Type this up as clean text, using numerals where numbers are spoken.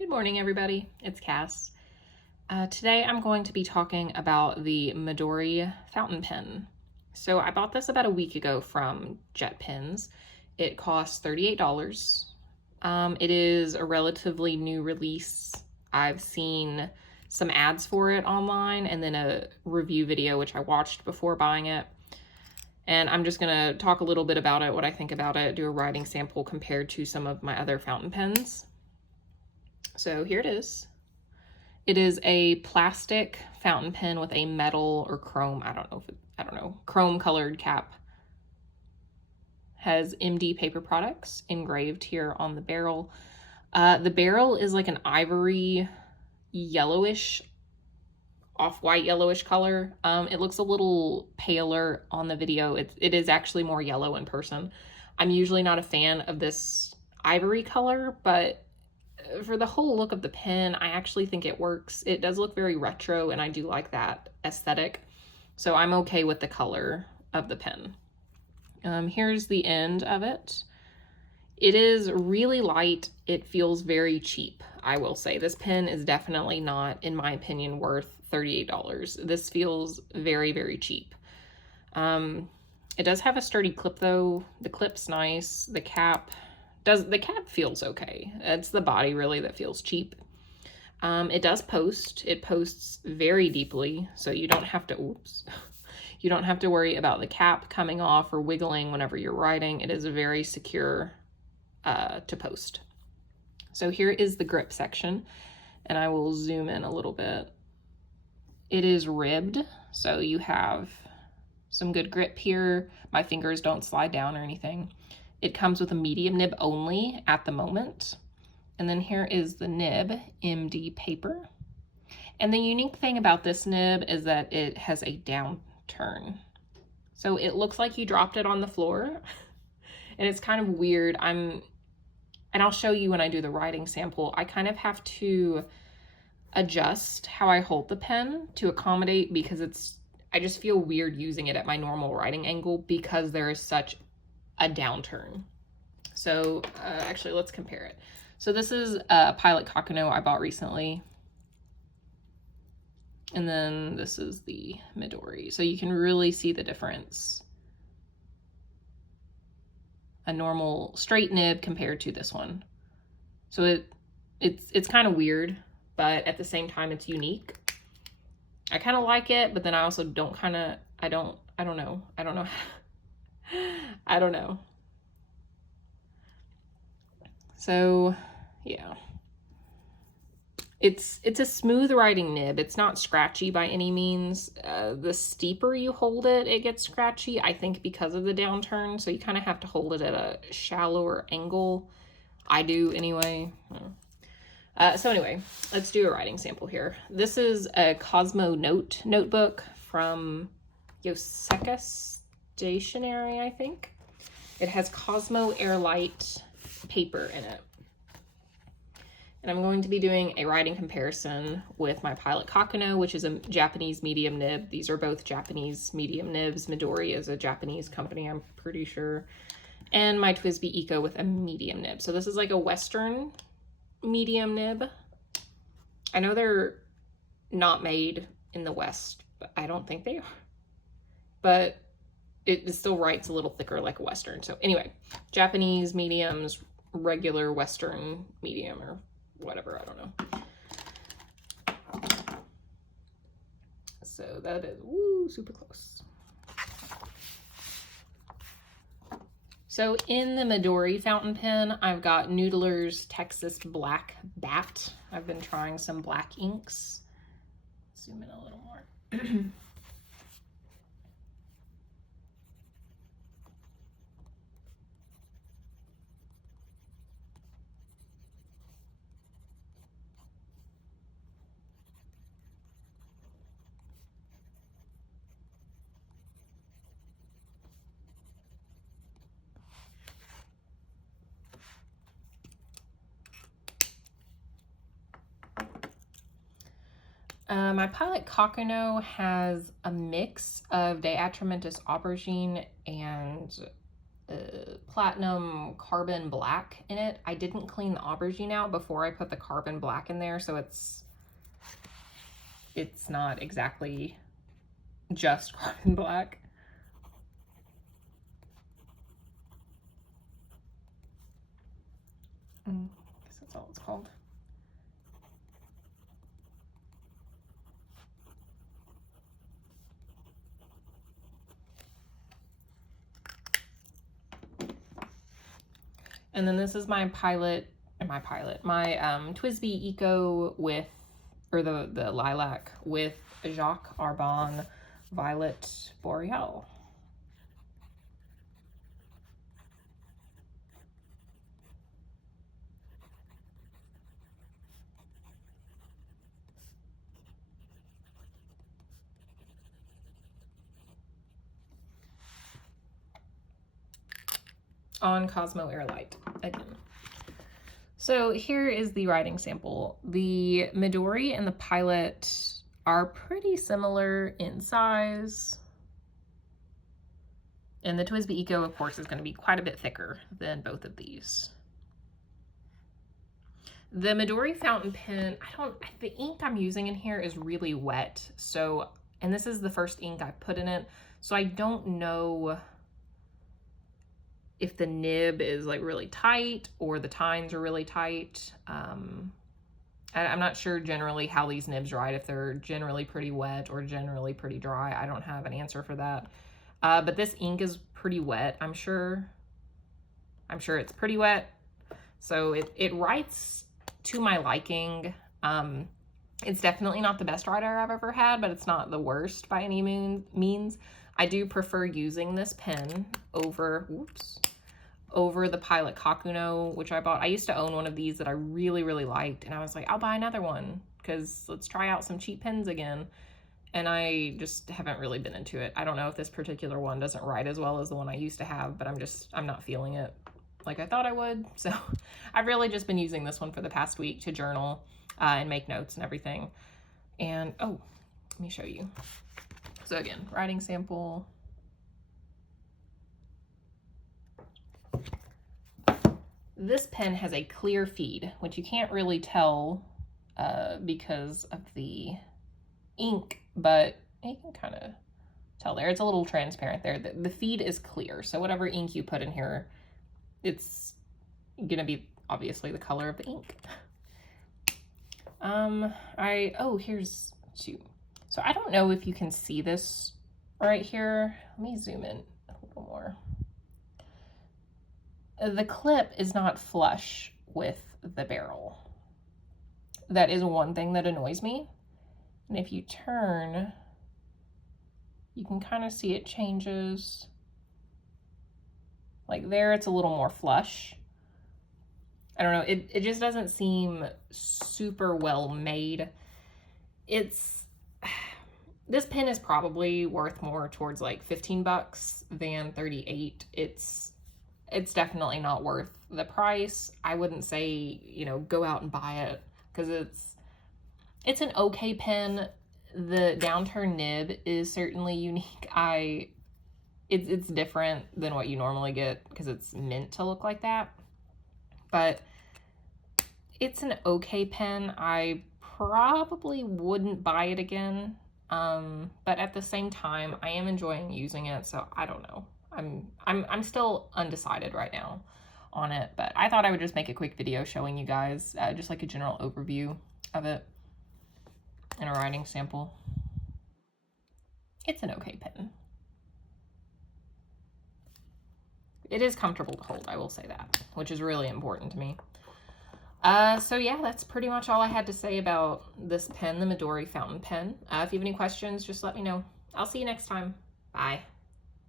Good morning, everybody. It's Cass. Today I'm going to be talking about the Midori Fountain Pen. So I bought this about a week ago from Jet Pens. It costs $38. It is a relatively new release. I've seen some ads for it online and then a review video which I watched before buying it. And I'm just going to talk a little bit about it, what I think about it, do a writing sample compared to some of my other fountain pens. So here it is. It is a plastic fountain pen with a metal or chrome, chrome colored cap. Has MD paper products engraved here on the barrel. The barrel is like an ivory yellowish, off-white yellowish color. It looks a little paler on the video. It is actually more yellow in person. I'm usually not a fan of this ivory color, but for the whole look of the pen, I actually think it works. It does look very retro, and I do like that aesthetic. So I'm okay with the color of the pen. Here's the end of it. It is really light. It feels very cheap, I will say. This pen is definitely not, in my opinion, worth $38. This feels very, very cheap. It does have a sturdy clip, though. The clip's nice. The cap feels okay. It's the body really that feels cheap. It does post. It posts very deeply, so you don't have to, you don't have to worry about the cap coming off or wiggling whenever you're writing. It is very secure to post. So here is the grip section, and I will zoom in a little bit. It is ribbed, so you have some good grip here. My fingers don't slide down or anything. It comes with a medium nib only at the moment. And then here is the nib, MD paper. And the unique thing about this nib is that it has a downturn. So it looks like you dropped it on the floor. And it's kind of weird. And I'll show you when I do the writing sample. I kind of have to adjust how I hold the pen to accommodate, because I just feel weird using it at my normal writing angle because there is such a downturn. So actually, let's compare it. So this is a Pilot Kakano I bought recently. And then this is the Midori. So you can really see the difference. A normal straight nib compared to this one. So it's kind of weird, but at the same time it's unique. I kind of like it, but then I also don't I don't know. I don't know. So, yeah. It's a smooth writing nib. It's not scratchy by any means. The steeper you hold it, it gets scratchy, I think because of the downturn. So you kind of have to hold it at a shallower angle. I do anyway. So anyway, let's do a writing sample here. This is a Cosmo notebook from Yoseka Stationery, I think. It has Cosmo Airlight paper in it. And I'm going to be doing a writing comparison with my Pilot Kakano, which is a Japanese medium nib. These are both Japanese medium nibs. Midori is a Japanese company, I'm pretty sure. And my TWSBI Eco with a medium nib. So this is like a Western medium nib. I know they're not made in the West, but I don't think they are. But it still writes a little thicker like a Western. So anyway, Japanese mediums, regular Western medium, or whatever, I don't know. So that is, woo, super close. So in the Midori fountain pen, I've got Noodler's Texas Black Bat. I've been trying some black inks. Zoom in a little more. My Pilot Kakano has a mix of Deatramentus aubergine and platinum carbon black in it. I didn't clean the aubergine out before I put the carbon black in there, so it's not exactly just carbon black. I guess that's all it's called. And then this is my TWSBI Eco with, or the lilac with Jacques Arbon Violet Boreal. On Cosmo Airlight again. So here is the writing sample. The Midori and the Pilot are pretty similar in size. And the TWSBI Eco, of course, is going to be quite a bit thicker than both of these. The Midori Fountain Pen, the ink I'm using in here is really wet. So, and this is the first ink I put in it. So I don't know if the nib is like really tight or the tines are really tight. I'm not sure generally how these nibs write, if they're generally pretty wet or generally pretty dry. I don't have an answer for that. But this ink is pretty wet. I'm sure it's pretty wet. So it writes to my liking. It's definitely not the best writer I've ever had, but it's not the worst by any means. I do prefer using this pen over the Pilot Kakuno, which I bought. I used to own one of these that I really, really liked, and I was like, I'll buy another one because let's try out some cheap pens again. And I just haven't really been into it. I don't know if this particular one doesn't write as well as the one I used to have, but I'm not feeling it like I thought I would. So I've really just been using this one for the past week to journal and make notes and everything. And oh, let me show you. So again, writing sample. This pen has a clear feed, which you can't really tell because of the ink, but you can kind of tell there. It's a little transparent there. The feed is clear, so whatever ink you put in here, it's gonna be obviously the color of the ink. Here's two. So I don't know if you can see this right here. Let me zoom in a little more. The clip is not flush with the barrel. That is one thing that annoys me. And if you turn, you can kind of see it changes. Like there, it's a little more flush. I don't know, it just doesn't seem super well made. This pen is probably worth more towards like 15 bucks than 38. It's definitely not worth the price. I wouldn't say, go out and buy it because it's an okay pen. The Downturn Nib is certainly unique. It's different than what you normally get because it's meant to look like that. But it's an okay pen. I probably wouldn't buy it again. But at the same time, I am enjoying using it, so I don't know. I'm still undecided right now on it, but I thought I would just make a quick video showing you guys just like a general overview of it and a writing sample. It's an okay pen. It is comfortable to hold, I will say that, which is really important to me. So yeah, that's pretty much all I had to say about this pen, the Midori Fountain Pen. If you have any questions, just let me know. I'll see you next time. Bye.